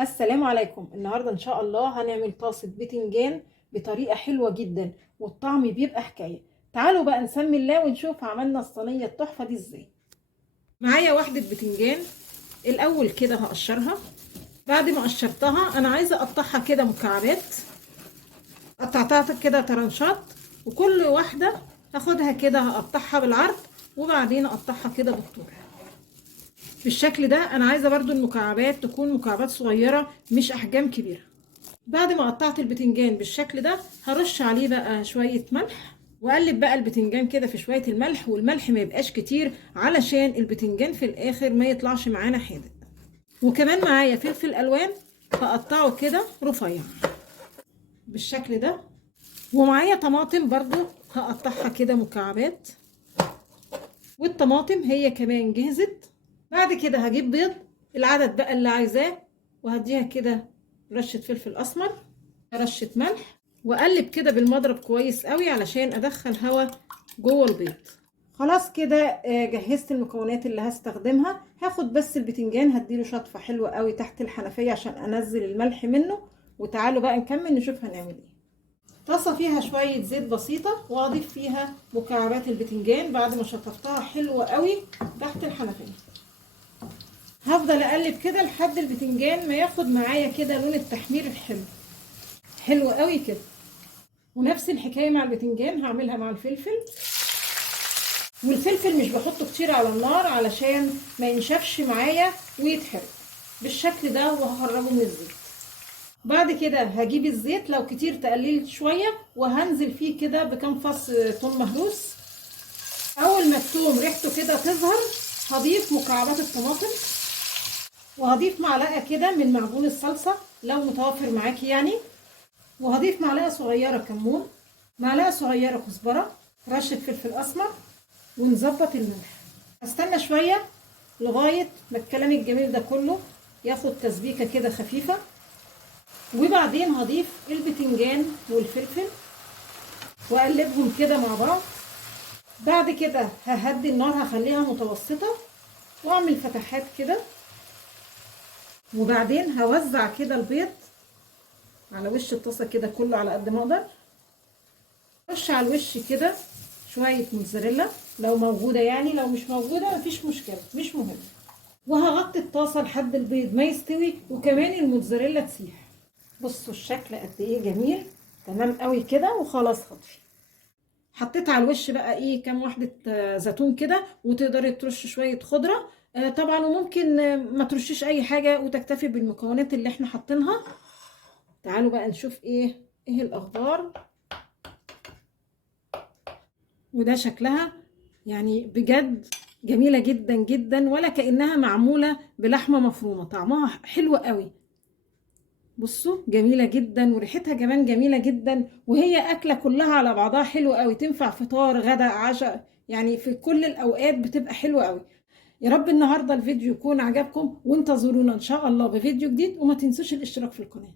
السلام عليكم. النهارده ان شاء الله هنعمل طاسه بتنجان بطريقه حلوه جدا، والطعم بيبقى حكايه. تعالوا بقى نسمي الله ونشوف عملنا الصينيه التحفه دي ازاي. معايا واحده بتنجان. الاول كده هقشرها. بعد ما قشرتها انا عايزه اقطعها كده مكعبات. قطعتها كده طرنشات، وكل واحده هاخدها كده هقطعها بالعرض، وبعدين اقطعها كده بالطول بالشكل ده. انا عايزه برضو المكعبات تكون مكعبات صغيره مش احجام كبيره. بعد ما قطعت البتنجان بالشكل ده هرش عليه بقى شويه ملح، واقلب بقى البتنجان كده في شويه الملح، والملح ما يبقاش كتير علشان البتنجان في الاخر ما يطلعش معانا حادق. وكمان معايا فلفل الوان هقطعه كده رفيع بالشكل ده. ومعايا طماطم برضو هقطعها كده مكعبات، والطماطم هي كمان جهزت. بعد كده هجيب بيض العدد بقى اللي عايزاه، وهديها كده رشة فلفل اسمر، رشة ملح، واقلب كده بالمضرب كويس قوي علشان ادخل هوا جوه البيض. خلاص كده جهزت المكونات اللي هستخدمها. هاخد بس البتنجان هديله شطفة حلوة قوي تحت الحنفية عشان انزل الملح منه. وتعالوا بقى نكمل نشوف هنعمل ايه. طاسة فيها شوية زيت بسيطة، واضيف فيها مكعبات البتنجان بعد ما شطفتها حلوة قوي تحت الحنفية. هفضل اقلب كده لحد البتنجان ما ياخد معايا كده لون التحمير الحلو، حلو قوي كده. ونفس الحكايه مع البتنجان هعملها مع الفلفل. والفلفل مش بحطه كتير على النار علشان ما ينشفش معايا ويتحرق بالشكل ده، وهخرجه من الزيت. بعد كده هجيب الزيت لو كتير تقليل شويه، وهنزل فيه كده بكام فص ثوم مهروس. اول ما الثوم ريحته كده تظهر هضيف مكعبات الطماطم، وهضيف معلقه كده من معجون الصلصه لو متوفر معاكي يعني، وهضيف معلقه صغيره كمون، معلقه صغيره كزبره، رشه فلفل اسمر، ونظبط الملح. هستنى شويه لغايه ما الكلام الجميل ده كله ياخد تسبيكه كده خفيفه، وبعدين هضيف البتنجان والفلفل واقلبهم كده مع بعض. بعد كده ههدي النار، هخليها متوسطه واعمل فتحات كده، وبعدين هوزع كده البيض على وش الطاسه كده كله على قد ما اقدر. رش على الوش كده شويه موتزاريلا لو موجوده يعني، لو مش موجوده مفيش مشكله، مش مهم. وهغطي الطاسه لحد البيض ما يستوي وكمان الموتزاريلا تسيح. بصوا الشكل قد ايه جميل، تمام قوي كده. وخلاص خطفي. حطيت على الوش بقى ايه كام واحده زيتون كده، وتقدري ترش شويه خضره طبعا، وممكن ما ترشيش اي حاجه وتكتفي بالمكونات اللي احنا حاطينها. تعالوا بقى نشوف ايه الاخبار. وده شكلها يعني بجد جميلة جدا جدا، ولا كأنها معمولة بلحمة مفرومة. طعمها حلو قوي. بصوا جميلة جدا، وريحتها كمان جميلة جدا، وهي أكلة كلها على بعضها حلوة قوي. تنفع فطار غدا عشاء، يعني في كل الأوقات بتبقى حلوة قوي. يا رب النهاردة الفيديو يكون عجبكم، وانتظرونا إن شاء الله بفيديو جديد، وما تنسوش الاشتراك في القناة.